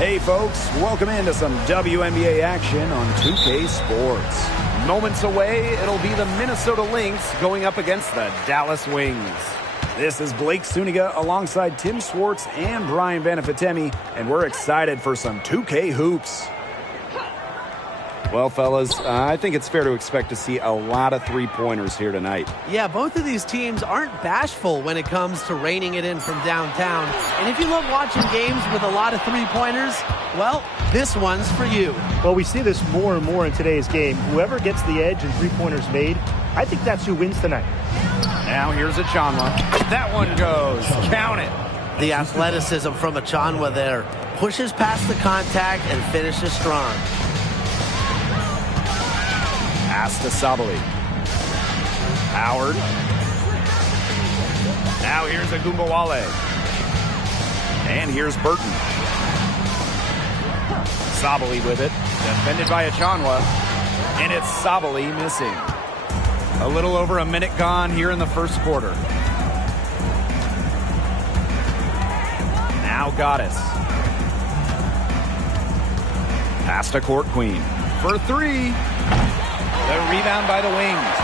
Hey folks, welcome into some WNBA action on 2K Sports. Moments away, it'll be the Minnesota Lynx going up against the Dallas Wings. This is Blake Suniga alongside Tim Swartz and Brian Banafitemi, and we're excited for some 2K hoops. Well, fellas, I think it's fair to expect to see a lot of three-pointers here tonight. Yeah, both of these teams aren't bashful when it comes to reining it in from downtown. And if you love watching games with a lot of three-pointers, well, this one's for you. Well, we see this more and more in today's game. Whoever gets the edge and three-pointers made, I think that's who wins tonight. Now here's Achanwa. That one goes. Count it. The athleticism from Achanwa there. Pushes past the contact and finishes strong. Pass to Sabali. Howard. Now here's Agumbawale. And here's Burton. Sabali with it. Defended by Achanwa. And it's Sabali missing. A little over a minute gone here in the first quarter. Now Goddess. Pass to Court Queen. For three. The rebound by the Wings.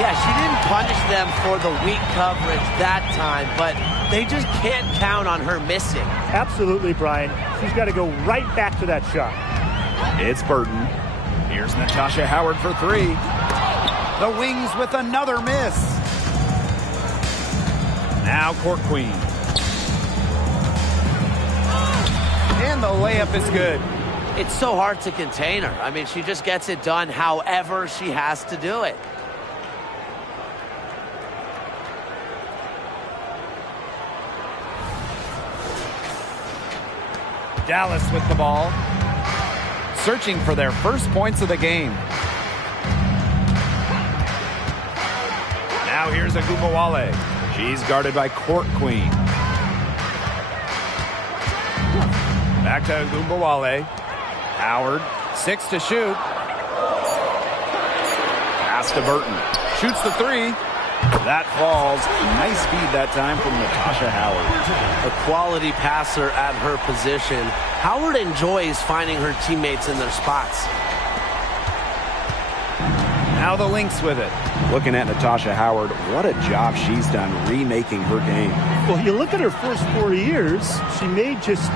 Yeah, she didn't punish them for the weak coverage that time, but they just can't count on her missing. Absolutely, Brian. She's got to go right back to that shot. It's Burton. Here's Natasha Howard for three. The Wings with another miss. Now Court Queen. And the layup is good. It's so hard to contain her. I mean, she just gets it done however she has to do it. Dallas with the ball. Searching for their first points of the game. Now here's Agumbawale. She's guarded by Court Queen. Back to Agumbawale. Howard, 6 to shoot. Pass to Burton. Shoots the three. That falls. Nice feed that time from Natasha Howard. A quality passer at her position. Howard enjoys finding her teammates in their spots. Now the Lynx with it. Looking at Natasha Howard, what a job she's done remaking her game. Well, you look at her first 4 years, she made just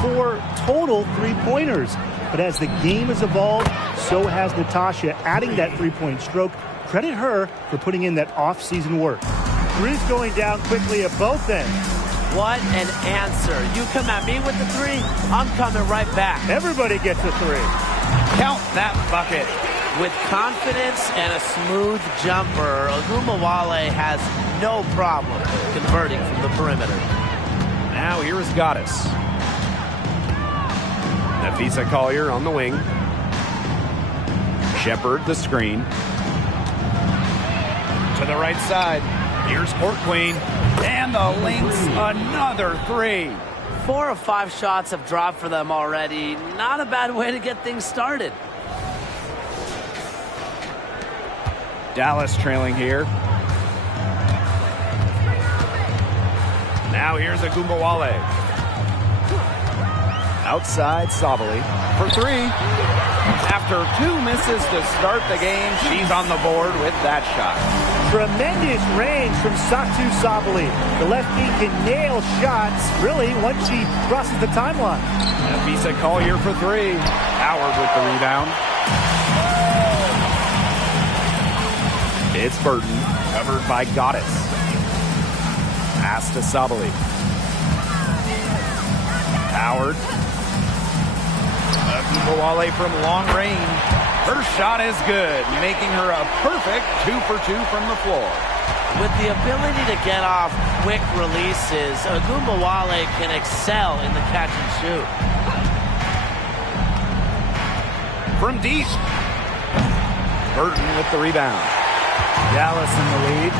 4 total three-pointers. But as the game has evolved, so has Natasha, adding that three-point stroke. Credit her for putting in that off-season work. Three's going down quickly at both ends. What an answer. You come at me with the three, I'm coming right back. Everybody gets a three. Count that bucket. With confidence and a smooth jumper, Agumbawale has no problem converting from the perimeter. Now here is Goddess. Nafisa Collier on the wing. Shepard the screen. To the right side. Here's Court Queen. And the Lynx, another three. 4 of 5 shots have dropped for them already. Not a bad way to get things started. Dallas trailing here. Now here's Agumbawale. Outside Sabali for three. After 2 misses to start the game, she's on the board with that shot. Tremendous range from Satu Sabali. The lefty can nail shots, really, once she crosses the timeline. Nafisa Collier for three. Howard with the rebound. It's Burton, covered by Goddess. Pass to Sabali. Howard. Agumbawale from long range. Her shot is good, making her a perfect 2 for 2 from the floor. With the ability to get off quick releases, Agumbawale can excel in the catch and shoot. From deep. Burton with the rebound. Dallas in the lead.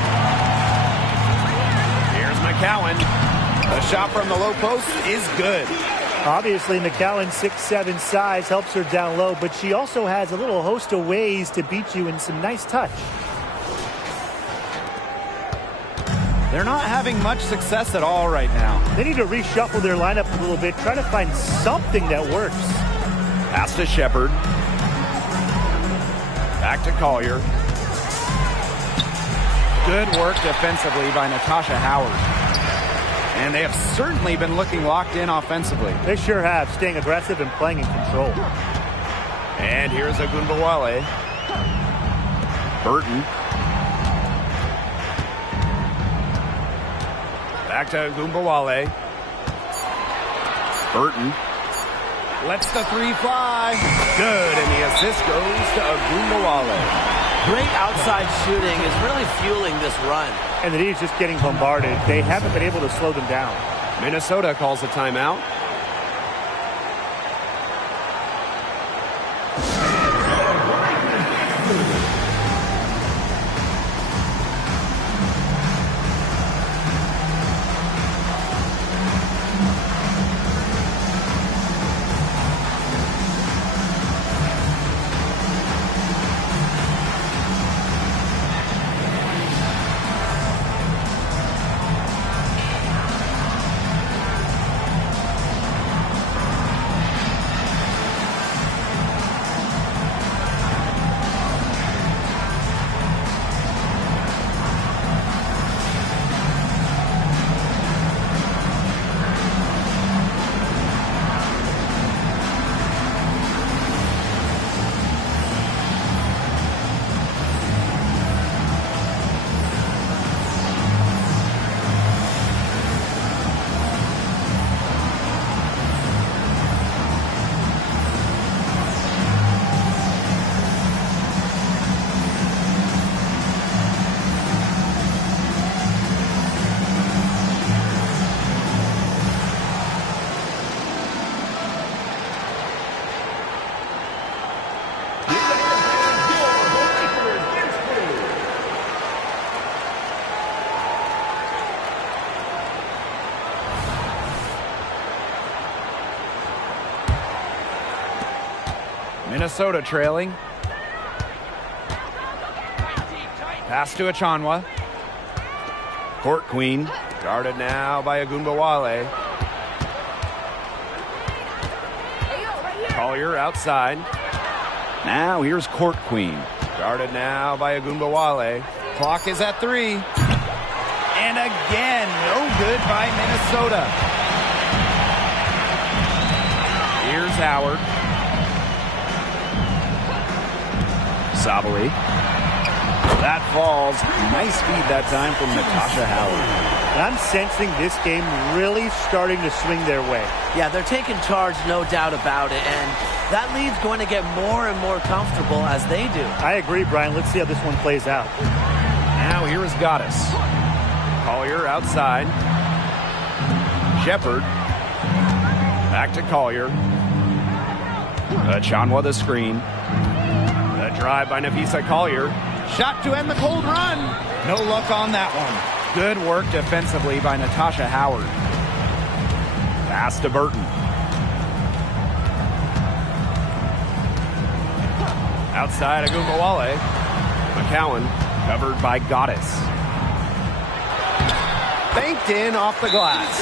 Here's McCowan. The shot from the low post is good. Obviously, McCowan's 6'7" size helps her down low, but she also has a little host of ways to beat you in some nice touch. They're not having much success at all right now. They need to reshuffle their lineup a little bit, try to find something that works. Pass to Shepard. Back to Collier. Good work defensively by Natasha Howard. And they have certainly been looking locked in offensively. They sure have, staying aggressive and playing in control. And here's Agunbowale. Burton. Back to Agunbowale. Burton. Lets the three fly. Good, and the assist goes to Agunbowale. Great outside shooting is really fueling this run. And the D is just getting bombarded. They haven't been able to slow them down. Minnesota calls a timeout. Minnesota trailing. Pass to Achanwa. Court Queen. Guarded now by Agunbowale. Collier outside. Now here's Court Queen. Guarded now by Agunbowale. Clock is at 3. And again, no good by Minnesota. Here's Howard. Sabali. That falls. Nice feed that time from Natasha Howard. And I'm sensing this game really starting to swing their way. Yeah, they're taking charge, no doubt about it. And that lead's going to get more and more comfortable as they do. I agree, Brian. Let's see how this one plays out. Now here is Goddess. Collier outside. Shepard. Back to Collier. Achanwa the screen. The drive by Napheesa Collier. Shot to end the cold run. No luck on that one. Good work defensively by Natasha Howard. Pass to Burton. Outside Agunbowale. McCowan covered by Goddess. Banked in off the glass.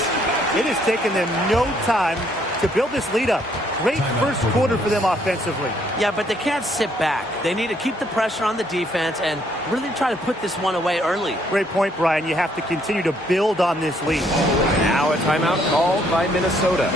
It has taken them no time to build this lead up. Great first quarter for them offensively. Yeah, but they can't sit back. They need to keep the pressure on the defense and really try to put this one away early. Great point, Brian. You have to continue to build on this lead. Now a timeout called by Minnesota.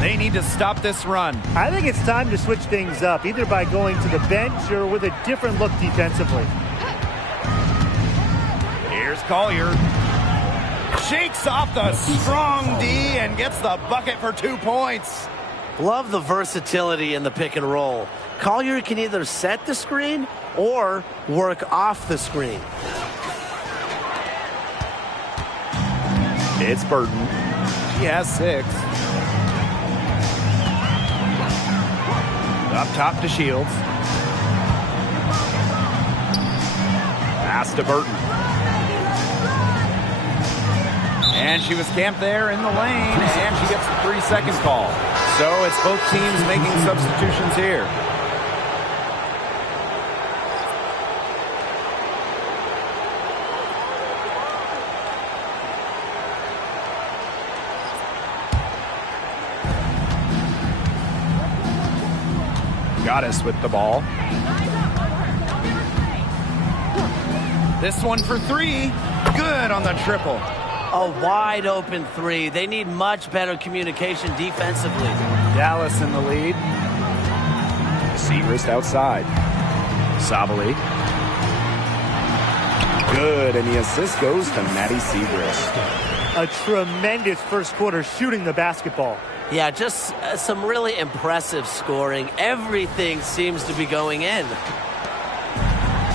They need to stop this run. I think it's time to switch things up, either by going to the bench or with a different look defensively. Here's Collier. Shakes off the strong D and gets the bucket for 2 points. Love the versatility in the pick and roll. Collier can either set the screen or work off the screen. It's Burton. He has 6. Up top to Shields. Pass to Burton. And she was camped there in the lane, and she gets the 3-second call. So it's both teams making substitutions here. Goddess with the ball. This one for 3. Good on the triple. A wide open 3. They need much better communication defensively. Dallas in the lead. Segrist outside. Sabali. Good, and the assist goes to Maddie Segrist. A tremendous first quarter shooting the basketball. Yeah, just some really impressive scoring. Everything seems to be going in.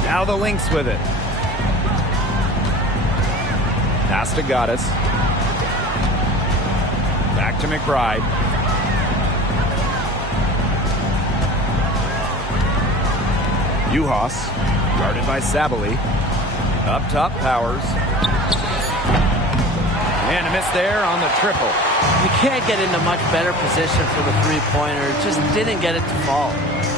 Now the Lynx with it. Pass to Goddess. Back to McBride. Uhas, guarded by Sabali. Up top, Powers. And a miss there on the triple. You can't get into much better position for the three-pointer. Just didn't get it to fall.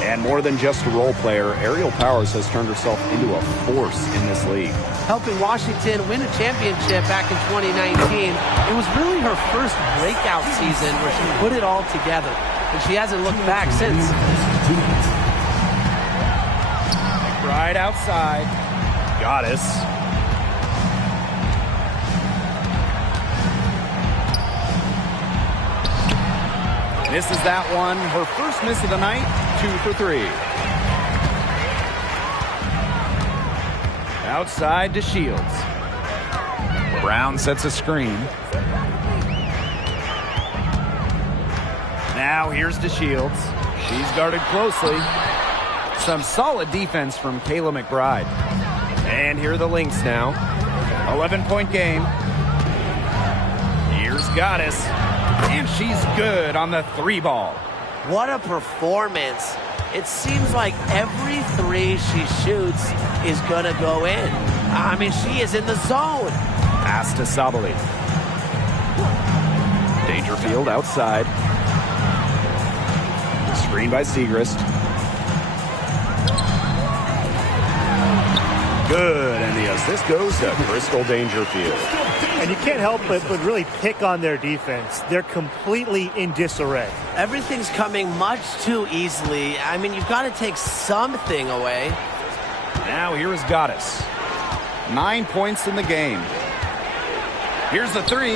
And more than just a role player, Ariel Powers has turned herself into a force in this league. Helping Washington win a championship back in 2019. It was really her first breakout season where she put it all together. And she hasn't looked back since. Right outside. Goddess. Misses that one. Her first miss of the night. 2 for 3. Outside to Shields. Brown sets a screen. Now here's to Shields. She's guarded closely. Some solid defense from Kayla McBride. And here are the Lynx now. 11-point game. Here's Goddess. And she's good on the 3-ball. What a performance. It seems like every 3 she shoots is going to go in. I mean, she is in the zone. Pass to Sabali. Dangerfield outside. Screen by Segrist. Good, and the assist goes to Crystal Dangerfield. And you can't help but really pick on their defense. They're completely in disarray. Everything's coming much too easily. I mean, you've got to take something away. Now here is Goddess. 9 points in the game. Here's the 3.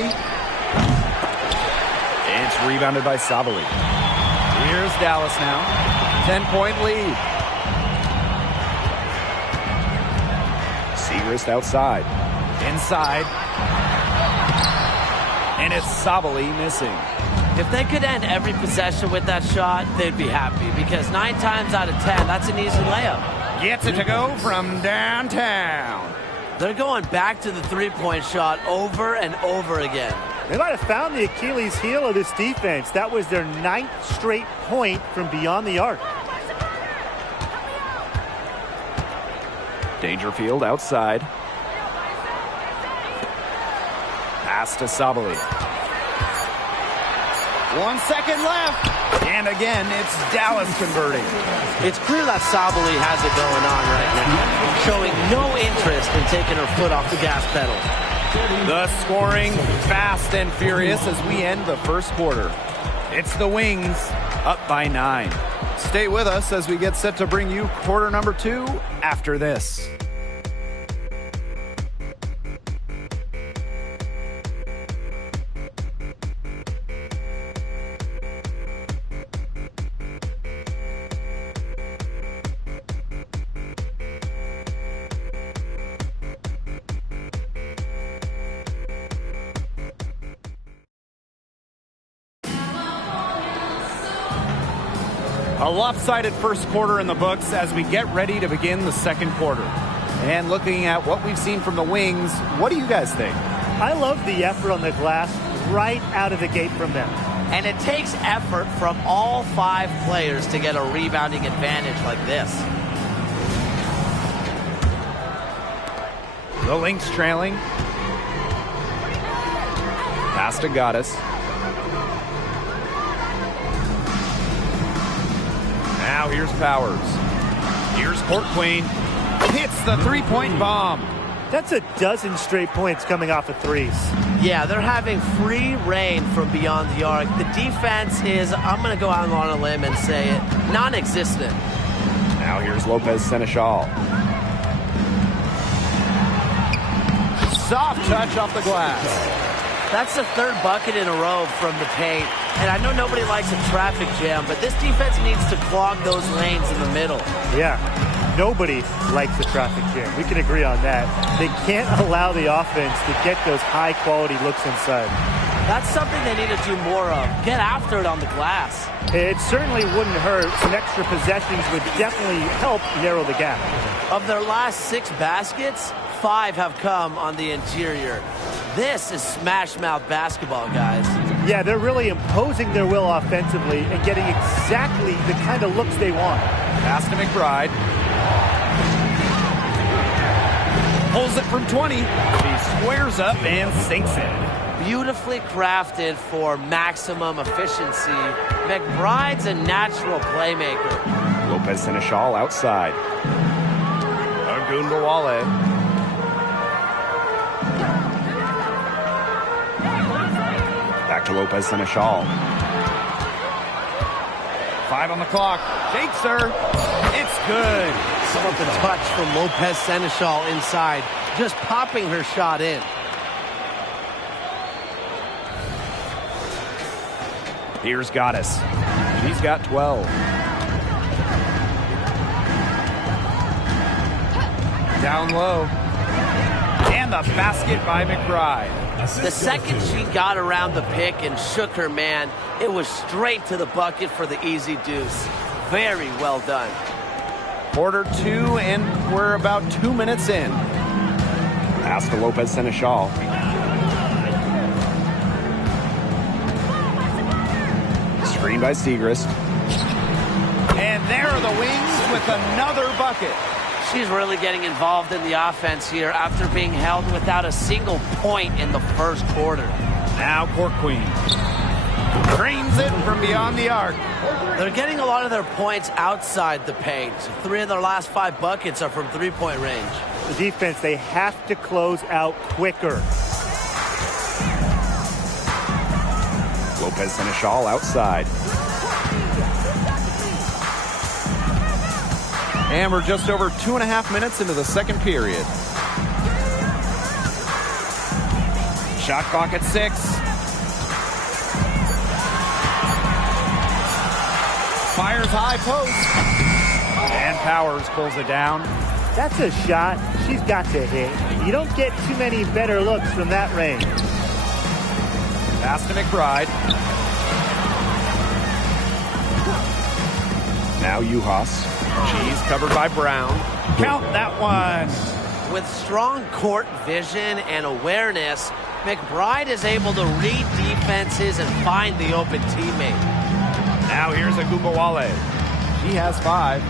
It's rebounded by Sabali. Here's Dallas now. 10-point lead. Segrist outside. Inside. And it's Sabali missing. If they could end every possession with that shot, they'd be happy. Because 9 times out of 10, that's an easy layup. Gets it to go from downtown. They're going back to the three-point shot over and over again. They might have found the Achilles heel of this defense. That was their 9th straight point from beyond the arc. Dangerfield outside. Pass to Sabali. 1 second left. And again, it's Dallas converting. It's clear that Sabali has it going on right now, showing no interest in taking her foot off the gas pedal. The scoring fast and furious as we end the first quarter. It's the Wings up by 9. Stay with us as we get set to bring you quarter number 2 after this. A lopsided first quarter in the books as we get ready to begin the second quarter. And looking at what we've seen from the Wings, what do you guys think? I love the effort on the glass right out of the gate from them. And it takes effort from all 5 players to get a rebounding advantage like this. The Lynx trailing. Pass to Goddess. Now here's Powers. Here's Court Queen. Hits the three-point bomb. That's a dozen straight points coming off of threes. Yeah, they're having free reign from beyond the arc. The defense is, I'm going to go out on a limb and say it, non-existent. Now here's Lopez Seneschal. Soft touch off the glass. That's the 3rd bucket in a row from the paint. And I know nobody likes a traffic jam, but this defense needs to clog those lanes in the middle. Yeah, nobody likes the traffic jam. We can agree on that. They can't allow the offense to get those high-quality looks inside. That's something they need to do more of. Get after it on the glass. It certainly wouldn't hurt. Some extra possessions would definitely help narrow the gap. Of their last 6 baskets, 5 have come on the interior. This is smash-mouth basketball, guys. Yeah, they're really imposing their will offensively and getting exactly the kind of looks they want. Pass to McBride. Pulls it from 20. She squares up and sinks it. Beautifully crafted for maximum efficiency. McBride's a natural playmaker. Lopez Seneschal outside. Agundawale. Back to Lopez Seneschal. 5 on the clock. Shakes her. It's good. Some of the touch from Lopez Seneschal inside. Just popping her shot in. Here's Goddess. She's got 12. Down low. And the basket by McBride. The second she got around the pick and shook her man, it was straight to the bucket for the easy deuce. Very well done. Quarter 2, and we're about 2 minutes in. Pass to Lopez Seneschal. Screen by Segrist. And there are the Wings with another bucket. She's really getting involved in the offense here after being held without a single point in the first quarter. Now Court Queen drains it from beyond the arc. They're getting a lot of their points outside the paint. 3 of their last 5 buckets are from three-point range. The defense, they have to close out quicker. Lopez Seneschal outside. And we're just over 2.5 minutes into the second period. Shot clock at 6. Fires high post. And Powers pulls it down. That's a shot she's got to hit. You don't get too many better looks from that range. Pass to McBride. Now Uhas. She's covered by Brown. Count that one. With strong court vision and awareness, McBride is able to read defenses and find the open teammate. Now here's Agundawale. She has 5.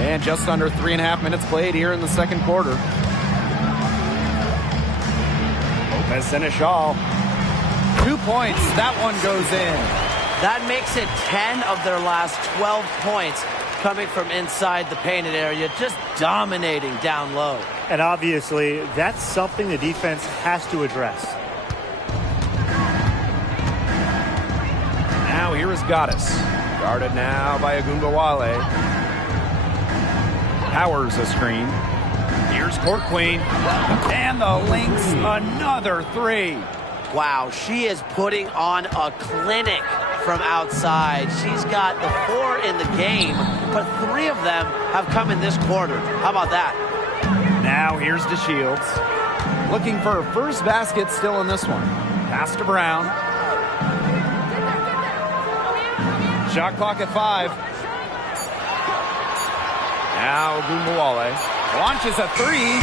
And just under 3.5 minutes played here in the second quarter. Lopez Seneschal. 2 points. That one goes in. That makes it 10 of their last 12 points coming from inside the painted area, just dominating down low. And obviously, that's something the defense has to address. Now here is Goddess. Guarded now by Agundawale. Powers a screen. Here's Court Queen. And the Lynx, another 3. Wow, she is putting on a clinic from outside. She's got the 4 in the game, but 3 of them have come in this quarter. How about that? Now here's DeShields. Looking for her first basket still in this one. Pass to Brown. Shot clock at 5. Now Gumbawale launches a 3.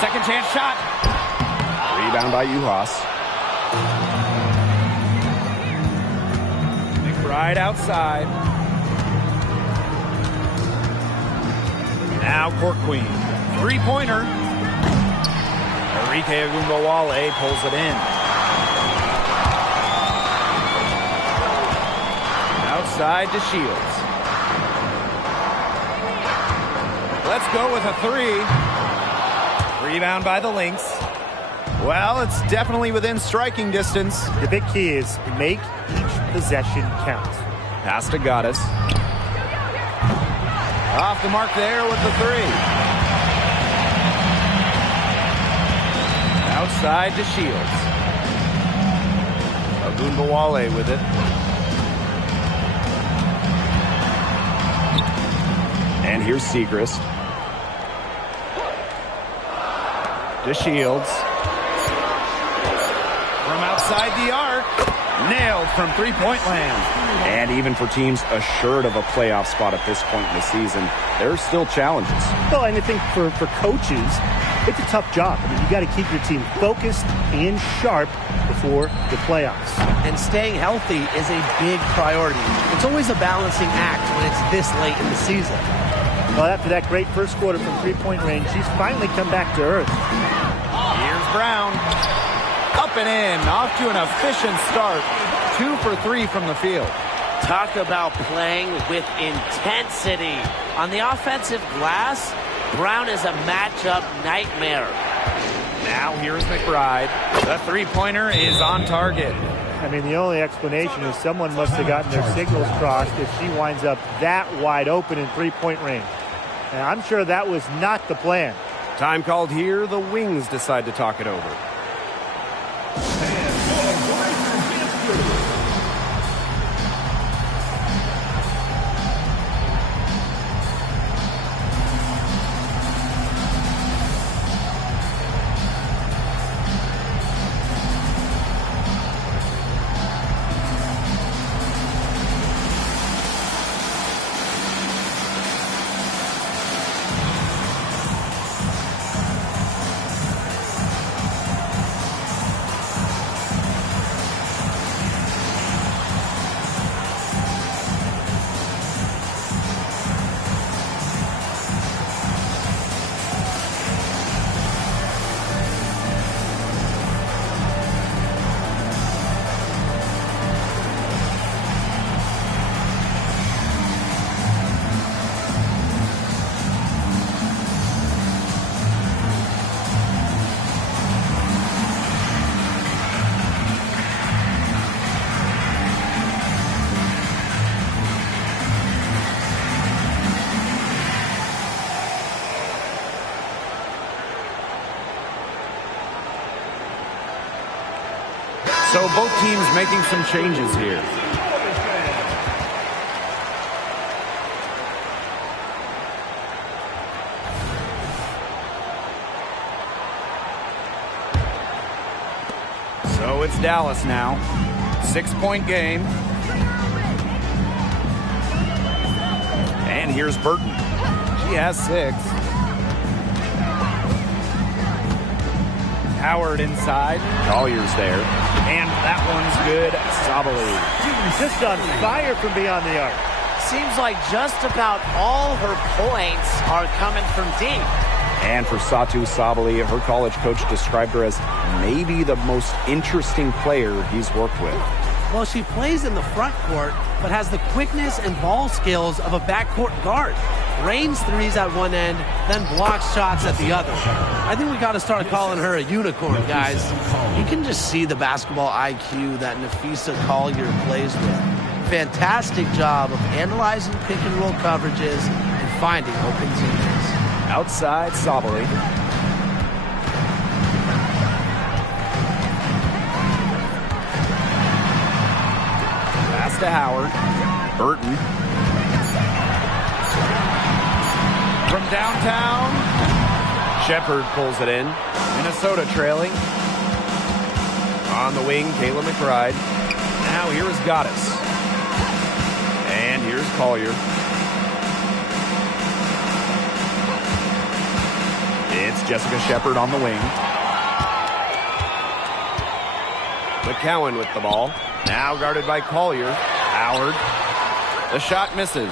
Second chance shot. Rebound by Uhas. McBride outside. Now Court Queen. Three-pointer. Enrique Gumbawale pulls it in. Outside to Shields. Let's go with a 3. Rebound by the Lynx. Well, it's definitely within striking distance. The big key is make each possession count. Pass to Gaddis. Off the mark there with the 3. Outside to Shields. Ogunbowale with it. And here's Siegrist. To Shields. From outside the arc. Nailed from three-point land. And even for teams assured of a playoff spot at this point in the season, there are still challenges. Well, and I think for coaches, it's a tough job. I mean, you got to keep your team focused and sharp before the playoffs. And staying healthy is a big priority. It's always a balancing act when it's this late in the season. Well, after that great first quarter from three-point range, she's finally come back to earth. Here's Brown. Up and in. Off to an efficient start. 2 for 3 from the field. Talk about playing with intensity. On the offensive glass, Brown is a matchup nightmare. Now here's McBride. The three-pointer is on target. I mean, the only explanation is someone must have gotten their signals crossed if she winds up that wide open in three-point range. And I'm sure that was not the plan. Time called here. The Wings decide to talk it over. So both teams making some changes here. So it's Dallas now. 6-point game. And here's Burton. She has 6. Howard inside. Collier's there. And that one's good. Sabali. Just on fire from beyond the arc. Seems like just about all her points are coming from deep. And for Satu Sabali, her college coach described her as maybe the most interesting player he's worked with. Well, she plays in the front court, but has the quickness and ball skills of a backcourt guard. Rains threes at one end, then blocks shots at the other. I think we got to start calling her a unicorn, guys. You can just see the basketball IQ that Nafisa Collier plays with. Fantastic job of analyzing pick and roll coverages and finding open teammates. Outside, Sabali. Pass to Howard. Burton. From downtown, Shepard pulls it in. Minnesota trailing. On the wing, Kayla McBride. Now here is Gaddis. Here's Collier. It's Jessica Shepard on the wing. McCowan with the ball. Now guarded by Collier. Howard. The shot misses.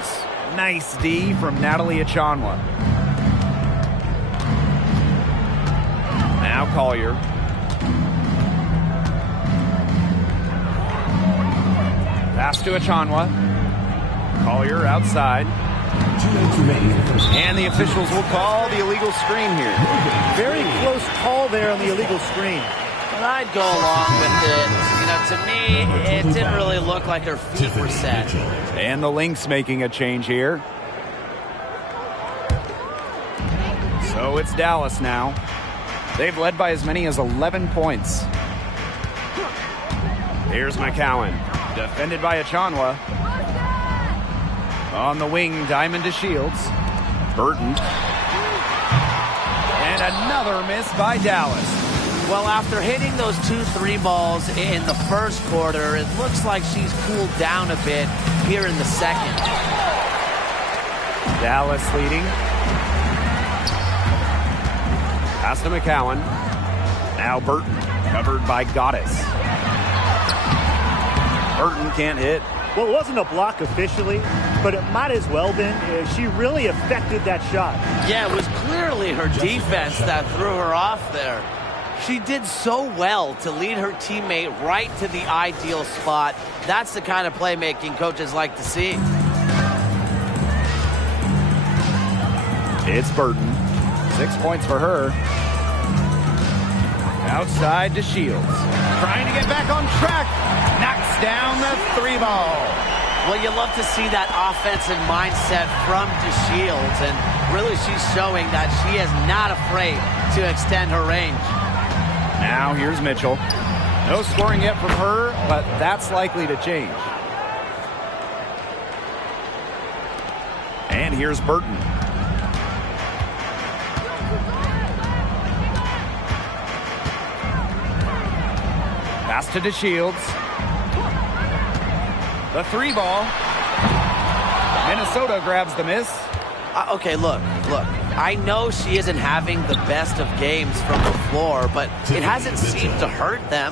Nice D from Natalie Achanwa. Now Collier. Pass to Achanwa. Collier outside. And the officials will call the illegal screen here. Very close call there on the illegal screen. But I'd go along with it. You know, to me, it didn't really look like her feet were set. And the Lynx making a change here. So it's Dallas now. They've led by as many as 11 points. Here's McCowan. Defended by Achanwa. On the wing, Diamond to Shields. Burton. And another miss by Dallas. Well, after hitting those 2 3 balls in the first quarter, it looks like she's cooled down a bit here in the second. Dallas leading. Pass to McCowan. Now Burton, covered by Goddess. Burton can't hit. Well, it wasn't a block officially, but it might as well been. She really affected that shot. Yeah, it was clearly her defense that threw her off there. She did so well to lead her teammate right to the ideal spot. That's the kind of playmaking coaches like to see. It's Burton. 6 points for her. Outside to Shields. Trying to get back on track. Knocks down the 3-ball. Well, you love to see that offensive mindset from DeShields, and really she's showing that she is not afraid to extend her range. Now here's Mitchell. No scoring yet from her, but that's likely to change. And here's Burton. Pass to DeShields. The 3-ball. Minnesota grabs the miss. Okay, look. I know she isn't having the best of games from the floor, but it hasn't seemed to hurt them.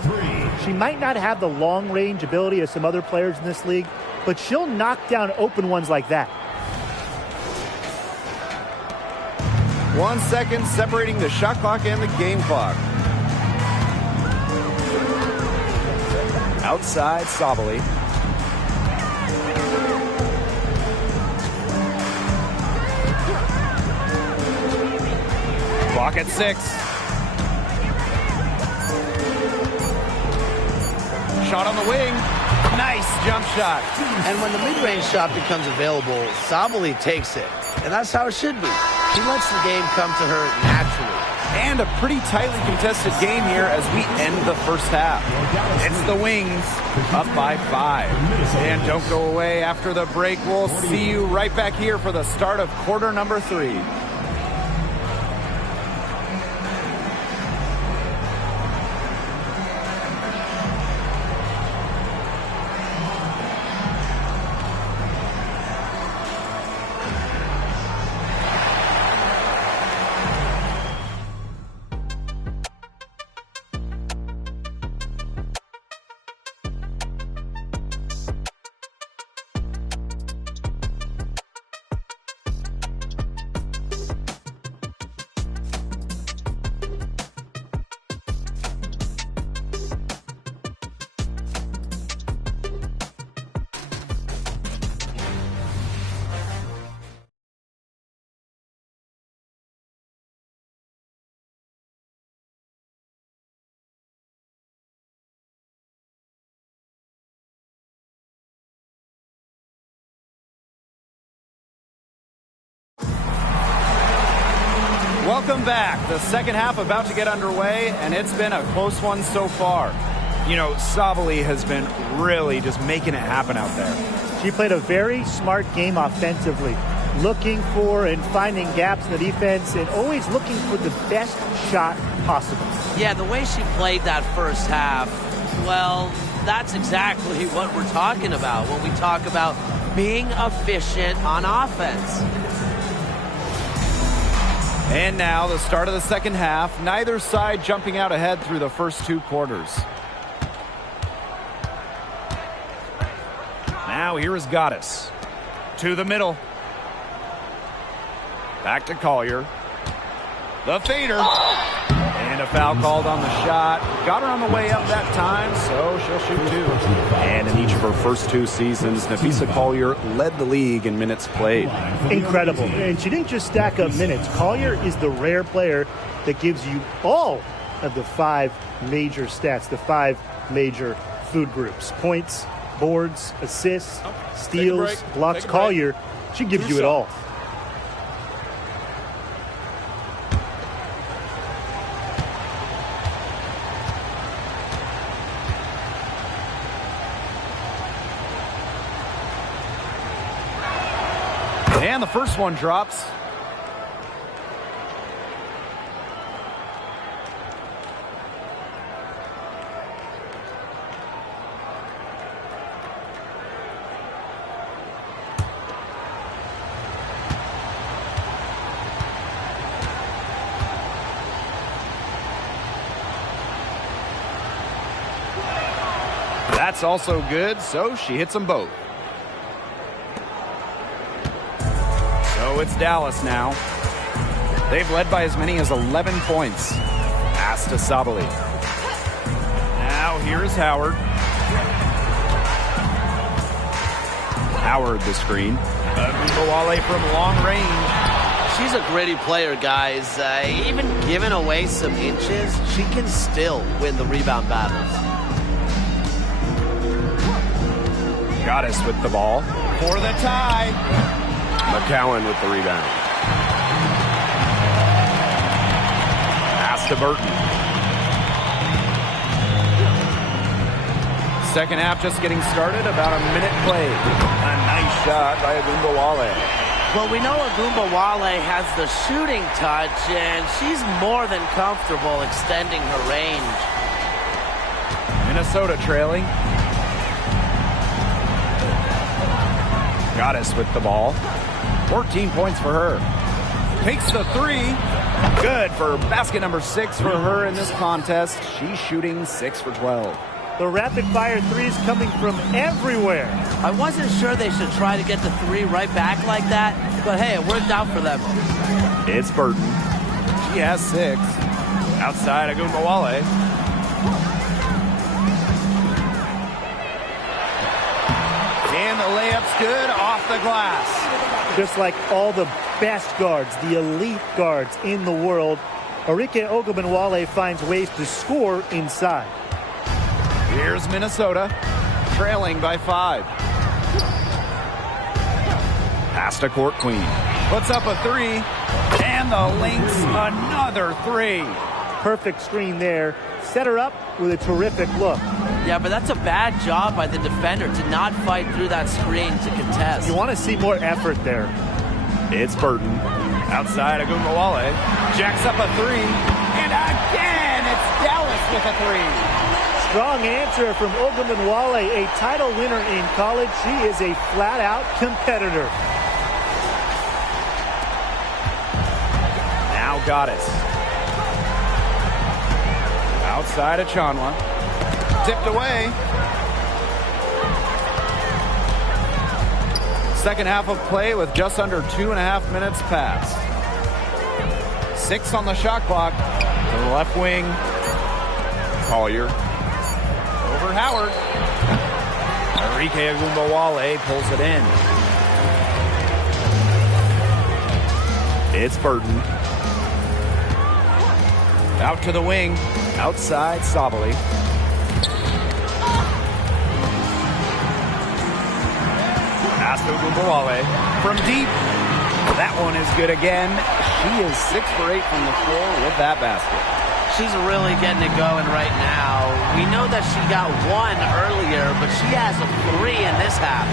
She might not have the long-range ability of some other players in this league, but she'll knock down open ones like that. 1 second separating the shot clock and the game clock. Outside, Sabali. Clock at 6. Shot on the wing. Nice jump shot. And when the mid-range shot becomes available, Sabali takes it. And that's how it should be. She lets the game come to her naturally. And a pretty tightly contested game here as we end the first half. It's the Wings up by 5. And don't go away after the break. We'll see you right back here for the start of quarter number 3. Welcome back. The second half about to get underway, and it's been a close one so far. You know, Sabali has been really just making it happen out there. She played a very smart game offensively, looking for and finding gaps in the defense and always looking for the best shot possible. Yeah, the way she played that first half, well, that's exactly what we're talking about when we talk about being efficient on offense. And now the start of the second half. Neither side jumping out ahead through the first 2 quarters. Now here is Goddess. To the middle. Back to Collier. The fader. And a foul called on the shot. Got her on the way up that time, so she'll shoot 2. And in each of her first 2 seasons, Napheesa Collier led the league in minutes played. Incredible. And she didn't just stack up minutes. Collier is the rare player that gives you all of the 5 major stats, the 5 major food groups. Points, boards, assists, steals, blocks. Collier, she gives you it all. And the first one drops. That's also good, so she hits them both. So it's Dallas now. They've led by as many as 11 points. Pass to Sabali. Now here's Howard. Howard the screen. Agumbawale from long range. She's a gritty player, guys. Even giving away some inches, she can still win the rebound battles. Goddess with the ball for the tie. McCowan with the rebound. Pass to Burton. Second half just getting started, about a minute played. A nice shot by Agumbawale. Well, we know Agumbawale has the shooting touch, and she's more than comfortable extending her range. Minnesota trailing. Goddess with the ball. 14 points for her. Takes the 3. Good for basket number 6 for her in this contest. She's shooting 6 for 12. The rapid-fire threes coming from everywhere. I wasn't sure they should try to get the 3 right back like that, but hey, it worked out for them. It's Burton. She has 6. Outside Agumbawale. And the layup's good off the glass. Just like all the best guards, the elite guards in the world, Arike Ogunbowale finds ways to score inside. Here's Minnesota, trailing by 5. Pass to Court Queen. Puts up a 3, and the Lynx another 3. Perfect screen there. Set her up with a terrific look. Yeah, but that's a bad job by the defender to not fight through that screen to contest. You want to see more effort there. It's Burton. Outside Agumbawale. Jacks up a 3. And again, it's Dallas with a 3. Strong answer from Ogunbowale, a title winner in college. She is a flat-out competitor. Now Goddess. Outside of Chanwa. Tipped away. Second half of play with just under 2.5 minutes passed. 6 on the shot clock. To the left wing. Collier. Over Howard. Arike Agumbawale pulls it in. It's Burton. Out to the wing. Outside Sabali. Pass to Agumbawale. From deep. That one is good again. She is 6 for 8 from the floor with that basket. She's really getting it going right now. We know that she got 1 earlier, but she has a 3 in this half.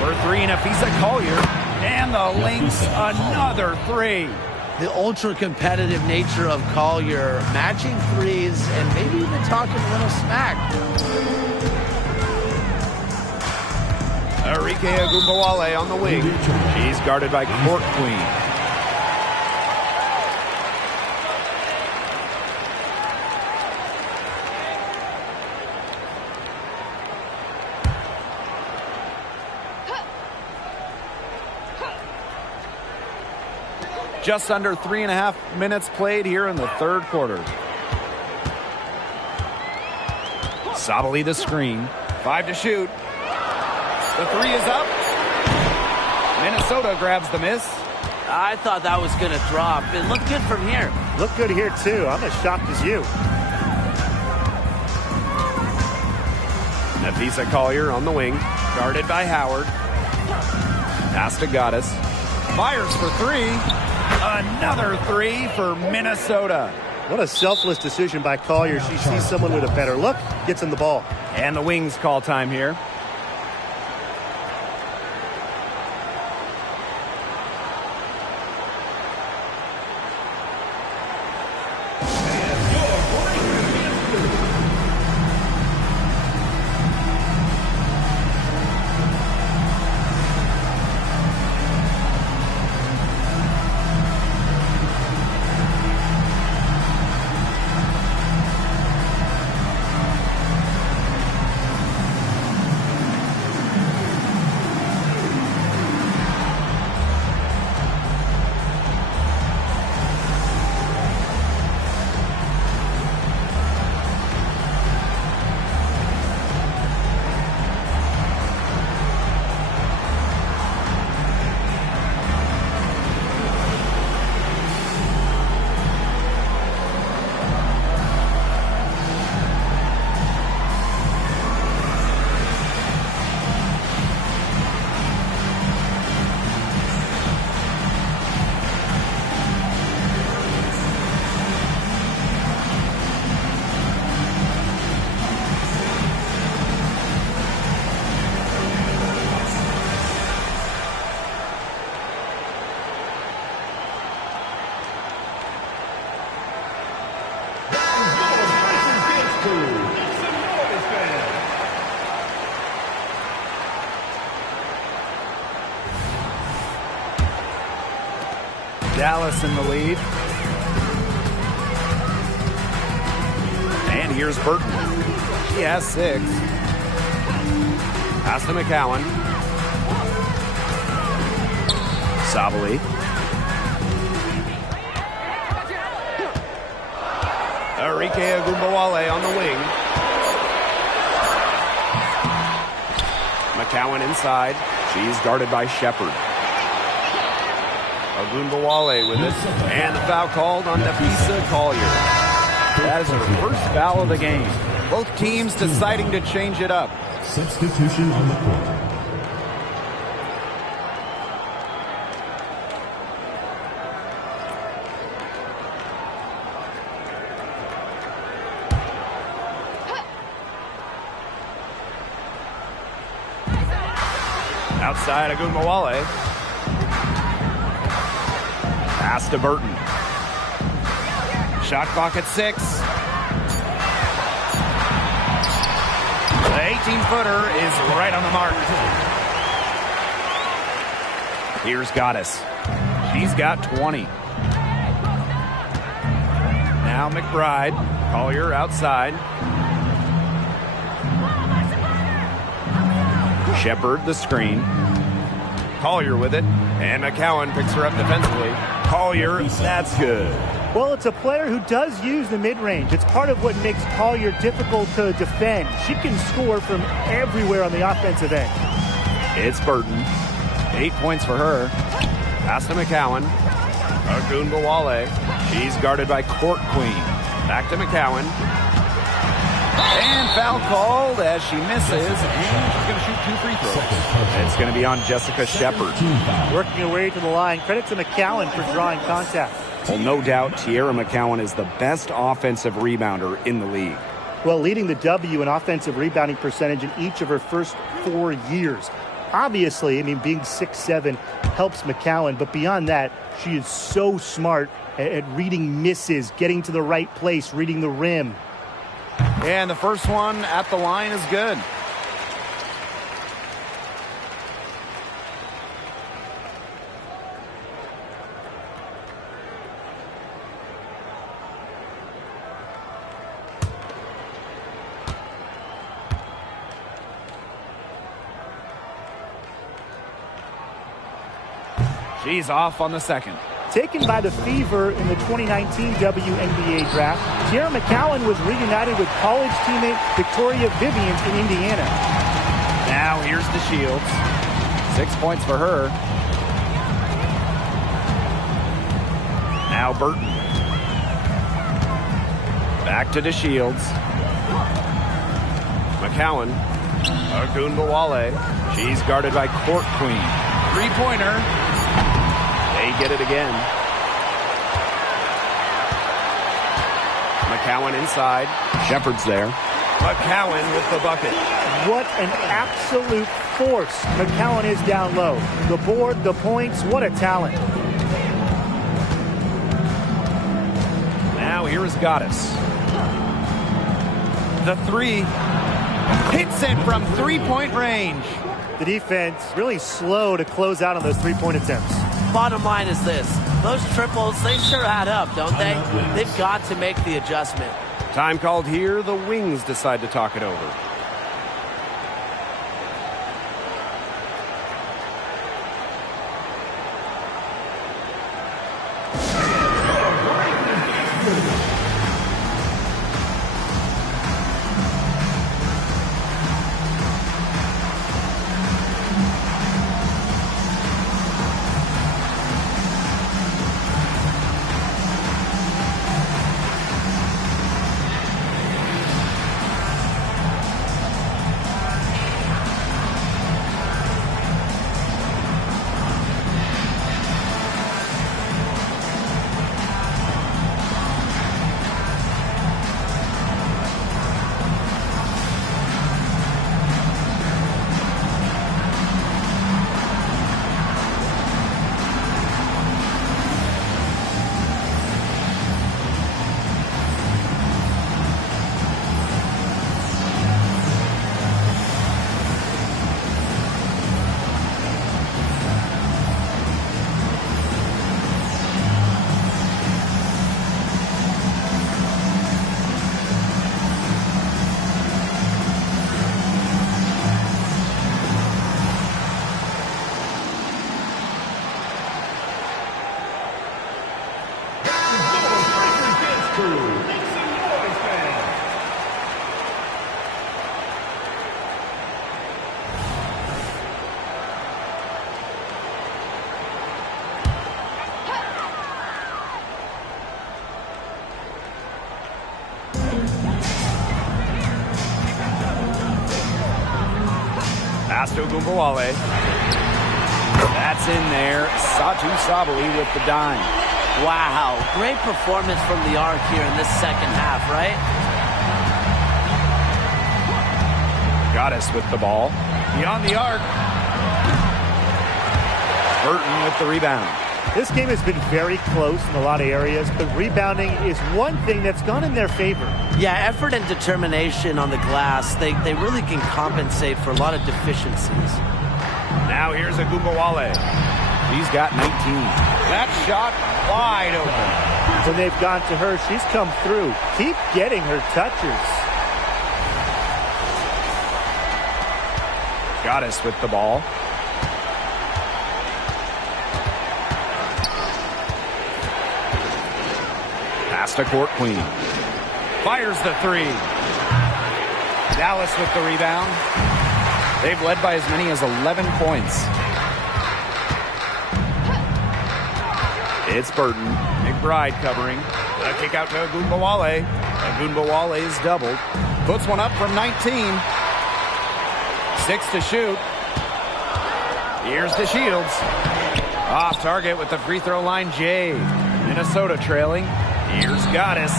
For 3, Napheesa Collier. And the Lynx, another 3. The ultra-competitive nature of Collier, matching 3s, and maybe even talking a little smack. Arike Agumbawale on the wing. She's guarded by Court Queen. Just under 3.5 minutes played here in the third quarter. Sabali the screen. 5 to shoot. The 3 is up. Minnesota grabs the miss. I thought that was going to drop. It looked good from here. Looked good here, too. I'm as shocked as you. Nafisa Collier on the wing. Guarded by Howard. Pass to Goddess. Fires for 3. Another 3 for Minnesota. What a selfless decision by Collier. She sees someone with a better look, gets him the ball. And the Wings call time here. Dallas in the lead. And here's Burton. She has 6. Pass to McCowan. Sabali. Arike Agumbawale on the wing. McCowan inside. She's guarded by Shepard. Agumbawale with it. And the foul called on Nafisa Collier. That is her first foul of the game. Both teams deciding to change it up. Substitution on the court. Outside Agumbawale. Pass to Burton. Shot clock at 6. The 18-footer is right on the mark. Here's Goddess. She's got 20. Now McBride. Collier outside. Shepard the screen. Collier with it. And McCowan picks her up defensively. Collier, that's good. Well, it's a player who does use the mid-range. It's part of what makes Collier difficult to defend. She can score from everywhere on the offensive end. It's Burton. 8 points for her. Pass to McCowan. Agumbawale. She's guarded by Court Queen. Back to McCowan. And foul called as she misses. And she's going to shoot 2 free throws. It's going to be on Jessica Shepard. Working her way to the line. Credit to McCowan for drawing contact. Well, no doubt, Tierra McCowan is the best offensive rebounder in the league. Well, leading the W in offensive rebounding percentage in each of her first 4 years. Obviously, I mean, being 6'7" helps McCowan, but beyond that, she is so smart at reading misses, getting to the right place, reading the rim. And the first one at the line is good. She's off on the second. Taken by the Fever in the 2019 WNBA draft, Tierra McCowan was reunited with college teammate Victoria Vivian in Indiana. Now here's DeShields. 6 points for her. Now Burton. Back to DeShields. McCowan. Ogunbowale. She's guarded by Court Queen. Three-pointer. They get it again. McCowan inside. Shepard's there. McCowan with the bucket. What an absolute force McCowan is down low. The board, the points, what a talent. Now here is Goddess. The three. Hits it from three-point range. The defense really slow to close out on those three-point attempts. Bottom line is this. Those triples, they sure add up, don't they? They've got to make the adjustment. Time called here. The Wings decide to talk it over. Pass to Ogunbowale. That's in there. Satu Sabali with the dime. Wow, great performance from the arc here in this second half, right? Goddess with the ball. Beyond the arc. Burton with the rebound. This game has been very close in a lot of areas, but rebounding is one thing that's gone in their favor. Yeah, effort and determination on the glass, they really can compensate for a lot of deficiencies. Now here's Ogunbowale. He's got 19. That shot wide open. When they've gone to her, she's come through. Keep getting her touches. Goddess with the ball. Pass to Court Queen. Fires the three. Dallas with the rebound. They've led by as many as 11 points. It's Burton. McBride covering. A kick out to Ogunbowale. Ogunbowale is doubled. Puts one up from 19. 6 to shoot. Here's DeShields. Off target with the free throw line, Jay. Minnesota trailing. Here's Goddess.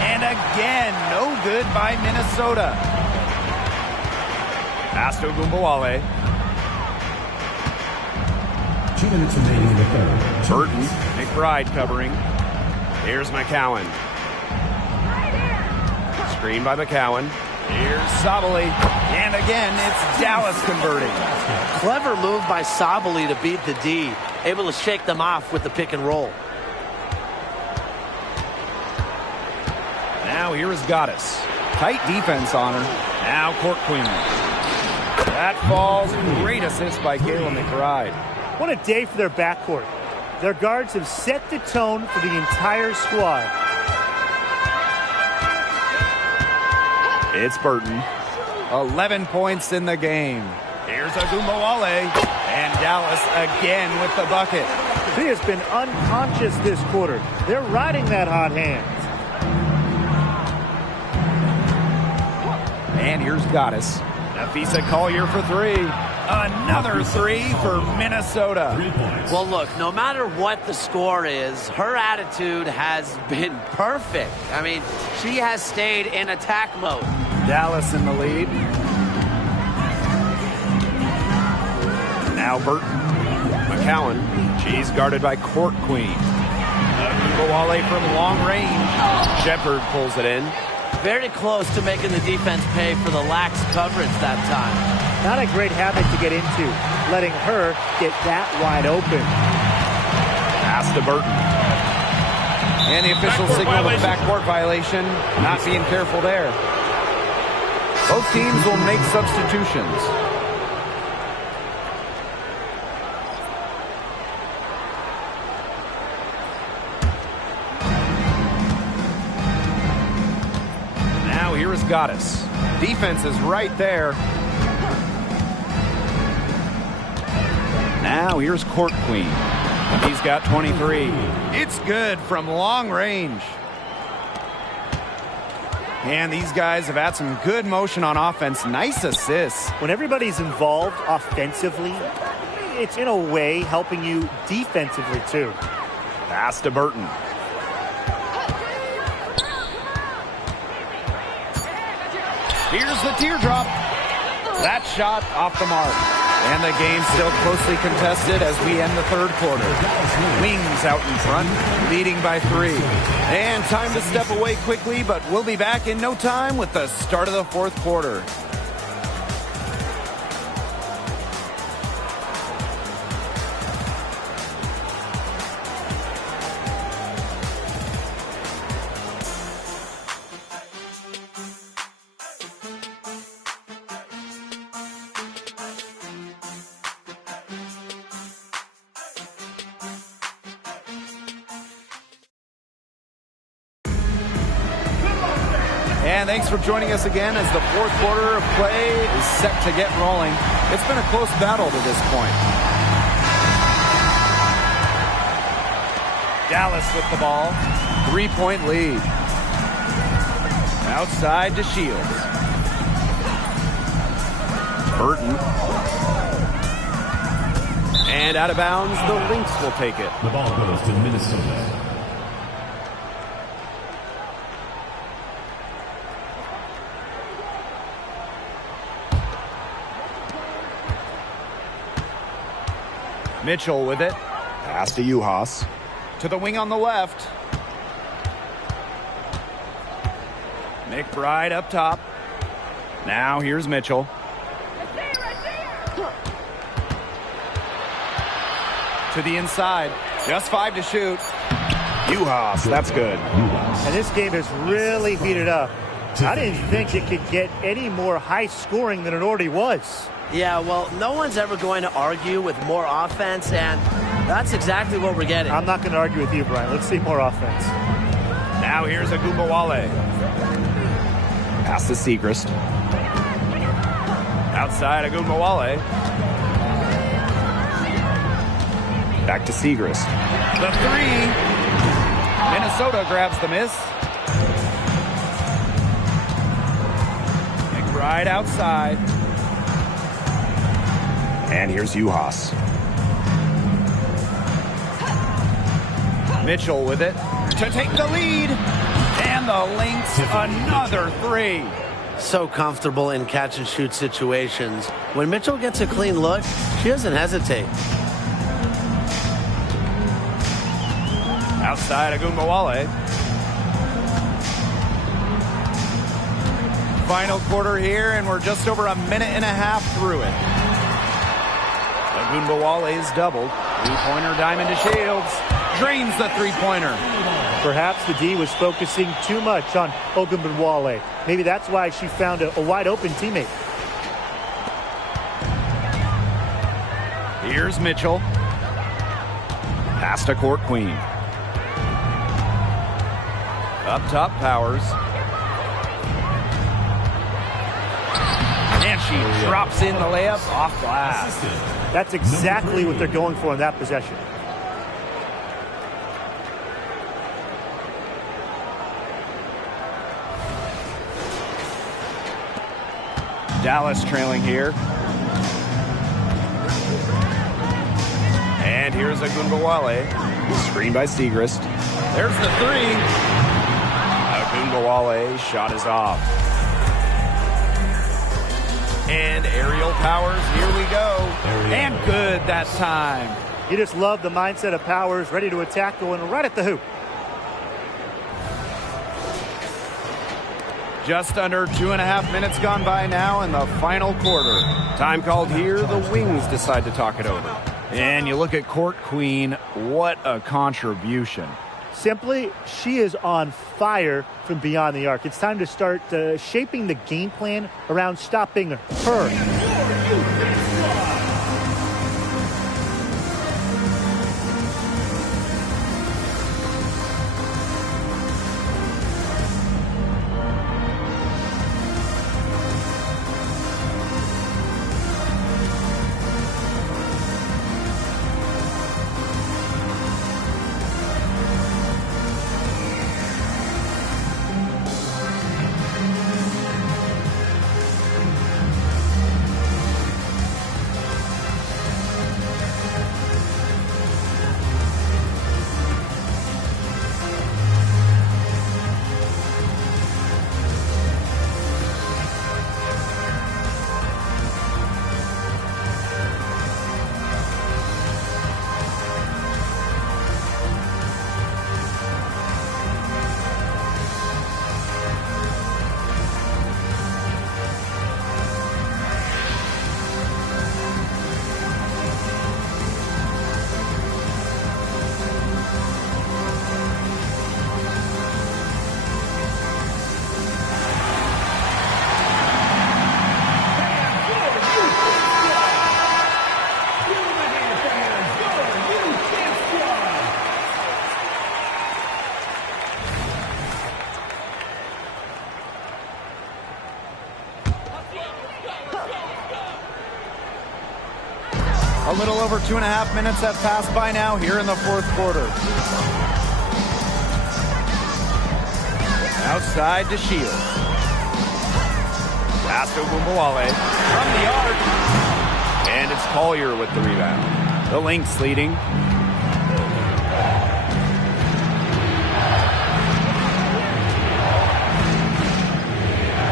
And again, no good by Minnesota. Pass to Ogunbowale. 2 minutes remaining in the third. Burton. McBride covering. Here's McCowan. Screen by McCowan. Here's Sabali. And again, it's Dallas converting. Clever move by Sabali to beat the D. Able to shake them off with the pick and roll. Now here is Goddess. Tight defense on her. Now Court Queen. That falls. Great assist by Kayla McBride. What a day for their backcourt. Their guards have set the tone for the entire squad. It's Burton. 11 points in the game. Here's Agumbawale. And Dallas again with the bucket. He has been unconscious this quarter. They're riding that hot hand. And here's Goddess. Nafisa Collier for three. Another three for Minnesota. Well, look, no matter what the score is, her attitude has been perfect. I mean, she has stayed in attack mode. Dallas in the lead. Now Burton. McCowan. She's guarded by Court Queen. Agumbawale from long range. Shepard pulls it in. Very close to making the defense pay for the lax coverage that time. Not a great habit to get into, letting her get that wide open. Pass to Burton. And the official signal with a backcourt violation. Not being careful there. Both teams will make substitutions. Now here is Goddess. Defense is right there. Now here's Court Queen. He's got 23. It's good from long range. And these guys have had some good motion on offense. Nice assists. When everybody's involved offensively, it's in a way helping you defensively too. Pass to Burton. Here's the teardrop. That shot off the mark. And the game still closely contested as we end the third quarter. Wings out in front, leading by 3. And time to step away quickly, but we'll be back in no time with the start of the fourth quarter. And thanks for joining us again as the fourth quarter of play is set to get rolling. It's been a close battle to this point. Dallas with the ball. 3-point lead. Outside to Shields. Burton. And out of bounds, the Lynx will take it. The ball goes to Minnesota. Mitchell with it. Pass to Uhas. To the wing on the left. McBride up top. Now here's Mitchell. To the inside. Just 5 to shoot. Uhas, that's good. And this game has really heated up. I didn't think it could get any more high scoring than it already was. Yeah, well, no one's ever going to argue with more offense, and that's exactly what we're getting. I'm not going to argue with you, Brian. Let's see more offense. Now here's Agumbawale. Pass to Segrist. Outside Agumbawale. Back to Segrist. The 3. Minnesota grabs the miss. McBride outside. And here's Uhas. Mitchell with it to take the lead. And the Lynx, another 3. So comfortable in catch-and-shoot situations. When Mitchell gets a clean look, she doesn't hesitate. Outside Agumbawale. Final quarter here, and we're just over a minute and a half through it. Agumbawale is doubled. 3-pointer diamond to Shields. Drains the 3-pointer. Perhaps the D was focusing too much on Agumbawale. Maybe that's why she found a wide-open teammate. Here's Mitchell. Pass to Court Queen. Up top, Powers. And she drops in the layup off glass. That's exactly what they're going for in that possession. Dallas trailing here. And here's Agunbowale. Screen by Segrist. There's the three. Agunbowale shot is off. And aerial Powers, here we go. And good that time. You just love the mindset of Powers, ready to attack, going right at the hoop. Just under 2.5 minutes gone by now in the final quarter. Time called here, the Wings decide to talk it over. And you look at Court Queen, what a contribution. Simply, she is on fire from beyond the arc. It's time to start shaping the game plan around stopping her. A little over 2.5 minutes have passed by now here in the fourth quarter. Outside to Shields. Pass to Agunbowale from the arc. And it's Collier with the rebound. The Lynx leading.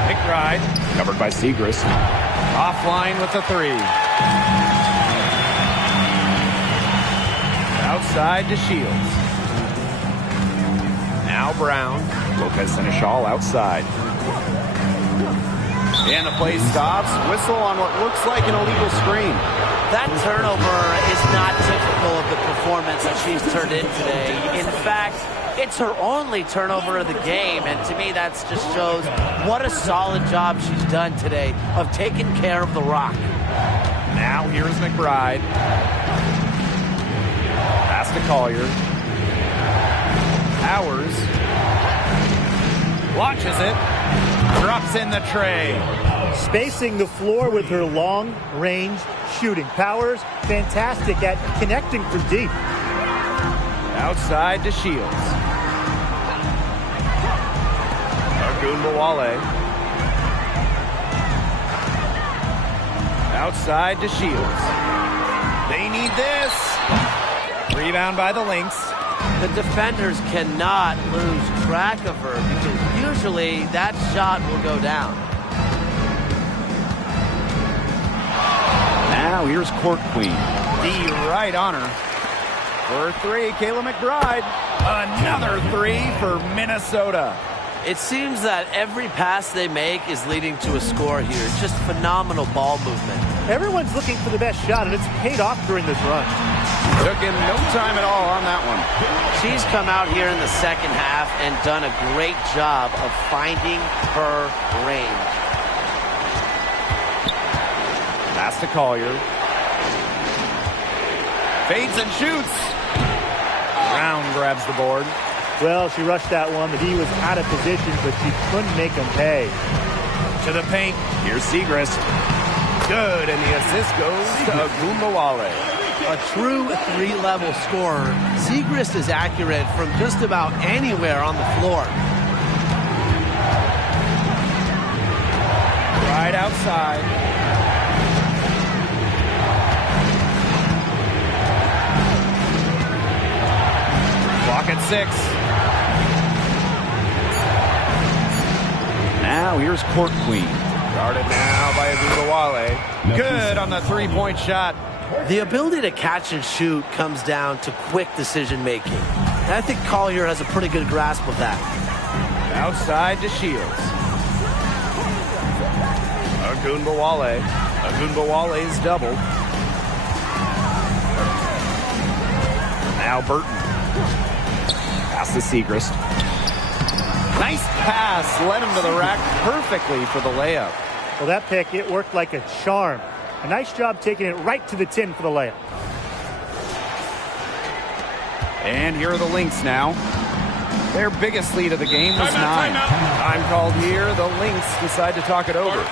McBride, covered by Segrist. Offline with the three. Outside to Shields. Now Brown. Lopez Seneschal outside. And the play stops. Whistle on what looks like an illegal screen. That turnover is not typical of the performance that she's turned in today. In fact, it's her only turnover of the game, and to me that just shows what a solid job she's done today of taking care of the rock. Now here's McBride. Pass to Collier. Powers. Launches it. Drops in the tray. Spacing the floor with her long-range shooting. Powers, fantastic at connecting from deep. Outside to Shields. Agunbowale. Outside to Shields. They need this. Rebound by the Lynx. The defenders cannot lose track of her because usually that shot will go down. Now here's Court Queen. The right on her. For three, Kayla McBride. Another three for Minnesota. It seems that every pass they make is leading to a score here. Just phenomenal ball movement. Everyone's looking for the best shot, and it's paid off during this run. Took him no time at all on that one. She's come out here in the second half and done a great job of finding her range. Pass to Collier. Fades and shoots. Brown grabs the board. Well, she rushed that one. The D was out of position, but she couldn't make him pay. To the paint. Here's Siegrist. Good, and the assist goes to Agumbawale. A true three-level scorer, Siegrist is accurate from just about anywhere on the floor. Right outside. Clock at 6. Now here's Court Queen. Guarded now by Agumbawale. Good on the three-point shot. The ability to catch and shoot comes down to quick decision-making. And I think Collier has a pretty good grasp of that. Outside to Shields. Agumbawale. Agumbawale's doubled. Now Burton. Pass to Siegrist. Nice pass. Led him to the rack perfectly for the layup. Well, that pick, it worked like a charm. A nice job taking it right to the tin for the layup. And here are the Lynx now. Their biggest lead of the game was 9. Time called here. The Lynx decide to talk it over.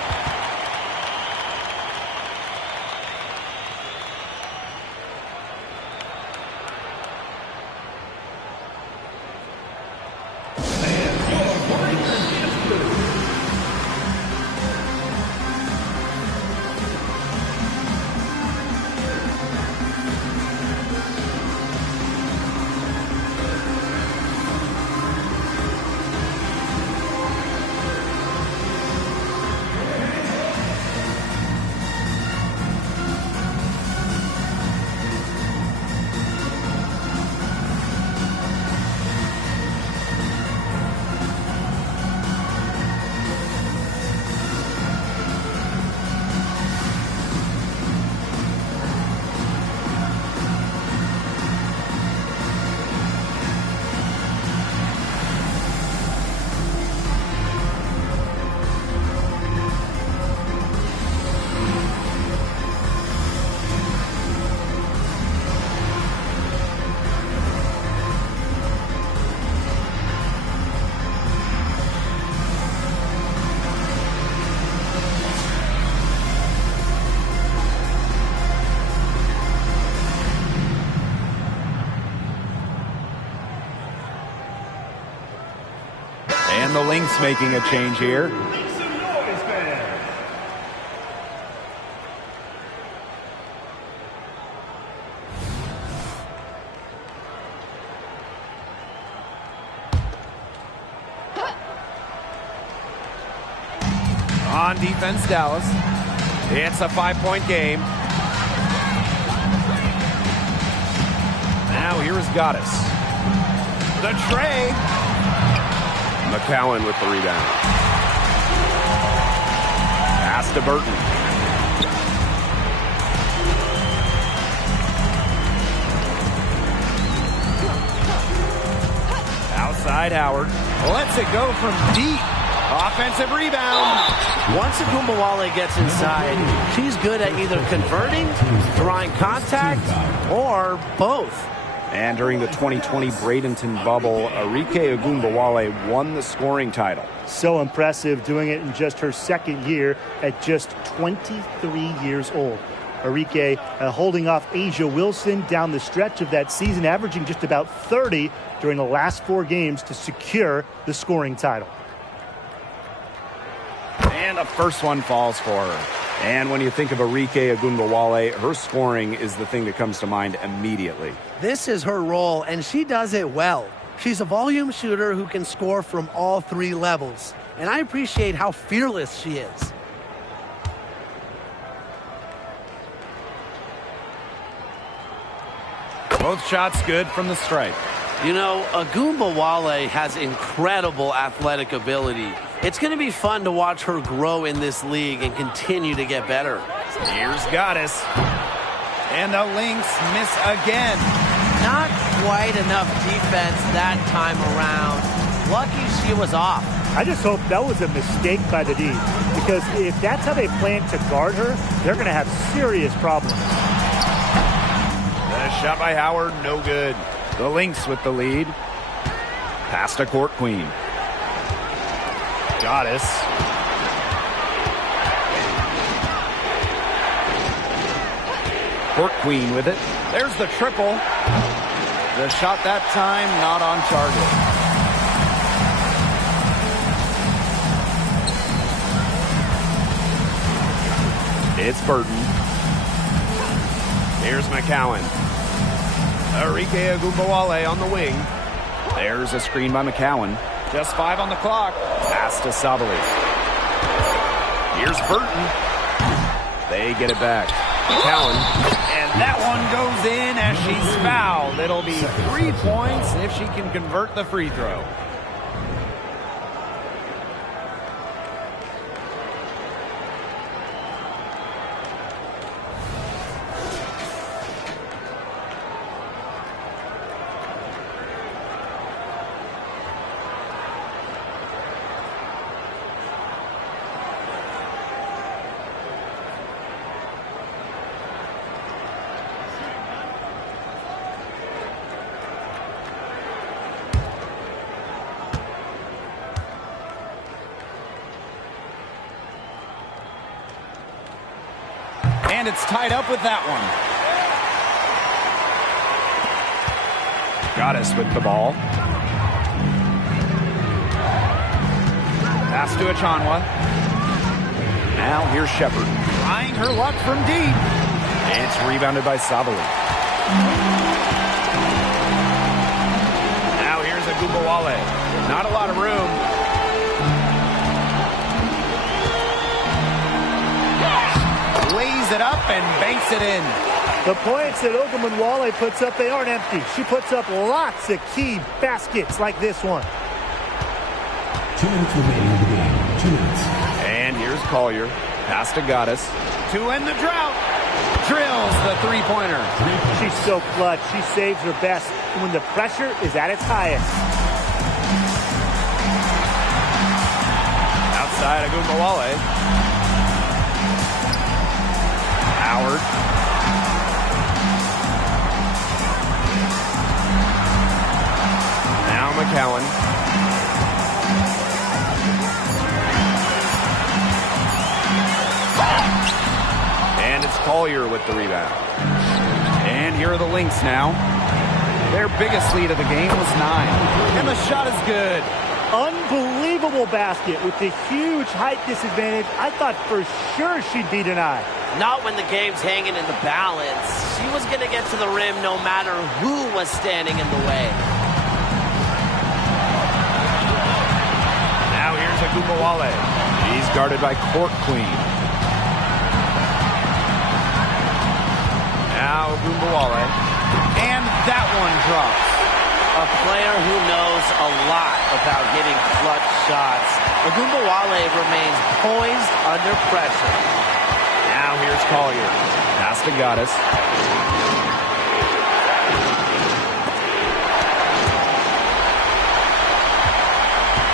And the Lynx making a change here. On defense, Dallas. It's a 5-point game. Now here is Goddess. The tray. McCowan with the rebound. Pass to Burton. Outside Howard. Lets it go from deep. Offensive rebound. Once Agumbawale gets inside, she's good at either converting, drawing contact, or both. And during the 2020 Bradenton bubble, Arike Agumbawale won the scoring title. So impressive, doing it in just her second year at just 23 years old. Arike holding off Asia Wilson down the stretch of that season, averaging just about 30 during the last 4 games to secure the scoring title. And the first one falls for her. And when you think of Arike Agumbawale, her scoring is the thing that comes to mind immediately. This is her role, and she does it well. She's a volume shooter who can score from all 3 levels. And I appreciate how fearless she is. Both shots good from the stripe. You know, Agumbawale has incredible athletic ability. It's going to be fun to watch her grow in this league and continue to get better. Here's Goddess. And the Lynx miss again. Not quite enough defense that time around. Lucky she was off. I just hope that was a mistake by the D, because if that's how they plan to guard her, they're going to have serious problems. The shot by Howard, no good. The Lynx with the lead. Pass to Court Queen. Goddess. Court Queen with it. There's the triple. The shot that time not on target. It's Burton. Here's McCowan. Arike Agumbawale on the wing. There's a screen by McCowan. Just 5 on the clock. Pass to Sabali. Here's Burton. They get it back. McCowan. And that one goes in as she's fouled. It'll be 3 points if she can convert the free throw. And it's tied up with that one. Goddess with the ball. Pass to Achanwa. Now here's Shepard. Trying her luck from deep. It's rebounded by Sabali. Now here's Agumbawale. Not a lot of room. Lays it up and banks it in. The points that Ogunbowale puts up, they aren't empty. She puts up lots of key baskets like this one. 2 minutes remaining in the game. 2 minutes. And here's Collier. Pass to Goddess. To end the drought. Drills the three-pointer. She's so clutch. She saves her best when the pressure is at its highest. Outside Agumbawale. Howard. Now McCowan. And it's Collier with the rebound. And here are the Lynx now. Their biggest lead of the game was 9. And the shot is good. Unbelievable basket with the huge height disadvantage. I thought for sure she'd be denied. Not when the game's hanging in the balance. She was going to get to the rim no matter who was standing in the way. Now here's Agumbawale. He's guarded by Court Queen. Now Agumbawale. And that one drops. A player who knows a lot about hitting clutch shots. Agumbawale remains poised under pressure. Now here's Collier. Pass to Goddess.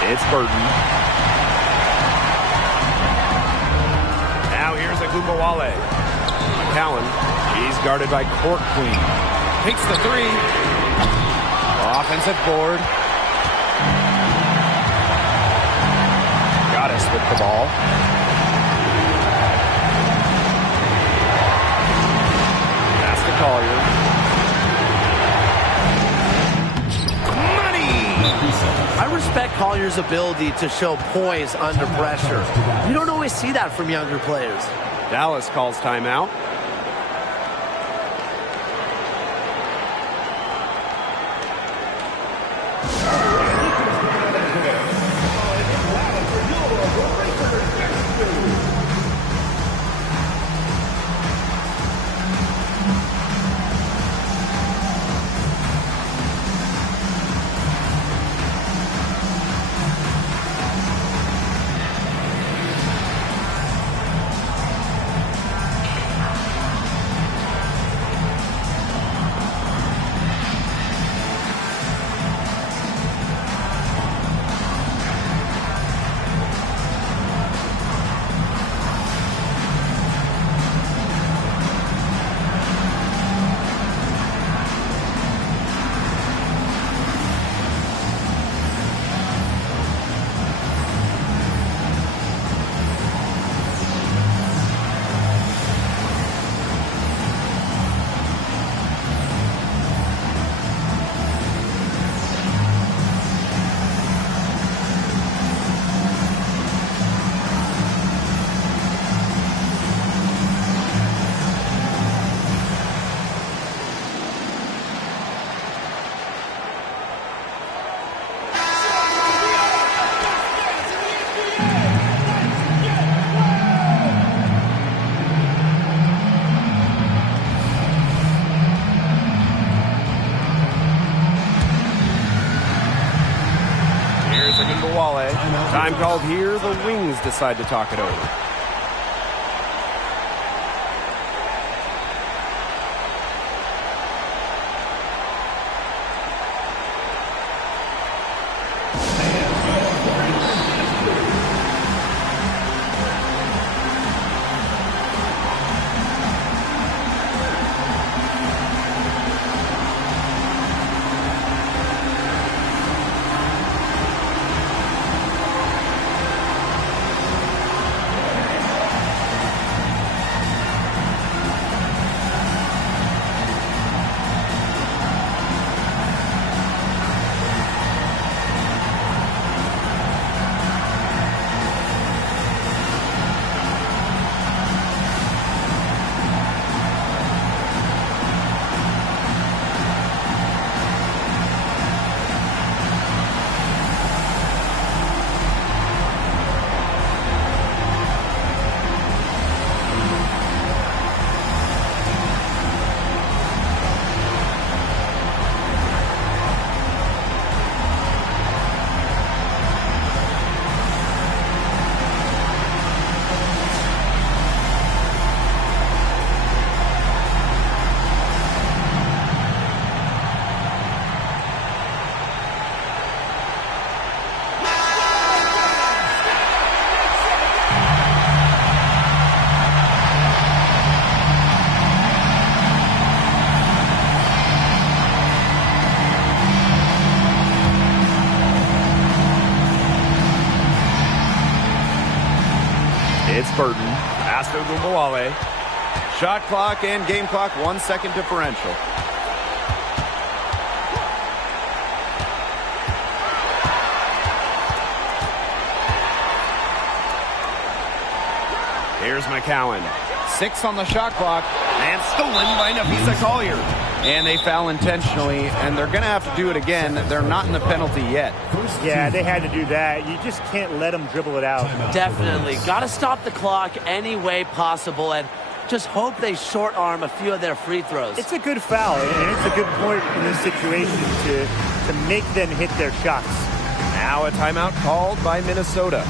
It's Burton. Now here's Agumbawale. McCowan. He's guarded by Court Queen. Takes the 3. Offensive board. Goddess with the ball. Collier. Money! I respect Collier's ability to show poise under pressure. You don't always see that from younger players. Dallas calls timeout. Time called here. The Wings decide to talk it over. It's Burton. Pass to Gumbalale. Shot clock and game clock, 1 second differential. Here's McCowan. 6 on the shot clock and stolen by Napisa Collier. And they foul intentionally, and they're going to have to do it again. They're not in the penalty yet. Yeah, they had to do that. You just can't let them dribble it out. Definitely. Got to stop the clock any way possible and just hope they short arm a few of their free throws. It's a good foul, and it's a good point in this situation to make them hit their shots. Now a timeout called by Minnesota.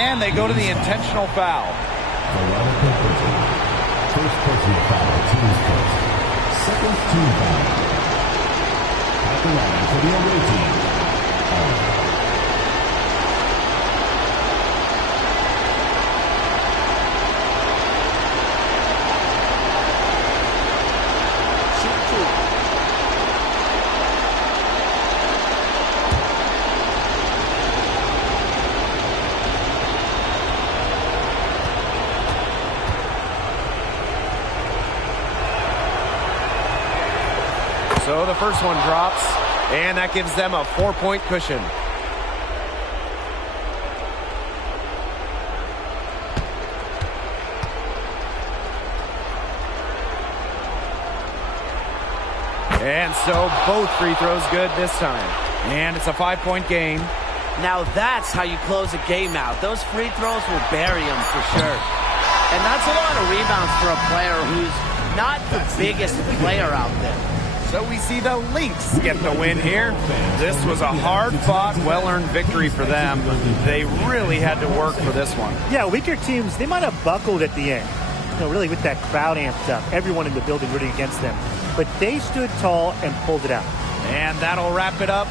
And they go to the intentional foul. First personal foul, team's first. Second team foul. At the line for the away team. So the first one drops, and that gives them a 4-point cushion. And so both free throws good this time. And it's a 5-point game. Now that's how you close a game out. Those free throws will bury them for sure. And that's a lot of rebounds for a player who's not the biggest player out there. So we see the Lynx get the win here. This was a hard-fought, well-earned victory for them. They really had to work for this one. Yeah, weaker teams, they might have buckled at the end. Really with that crowd amped up, everyone in the building rooting against them. But they stood tall and pulled it out. And that'll wrap it up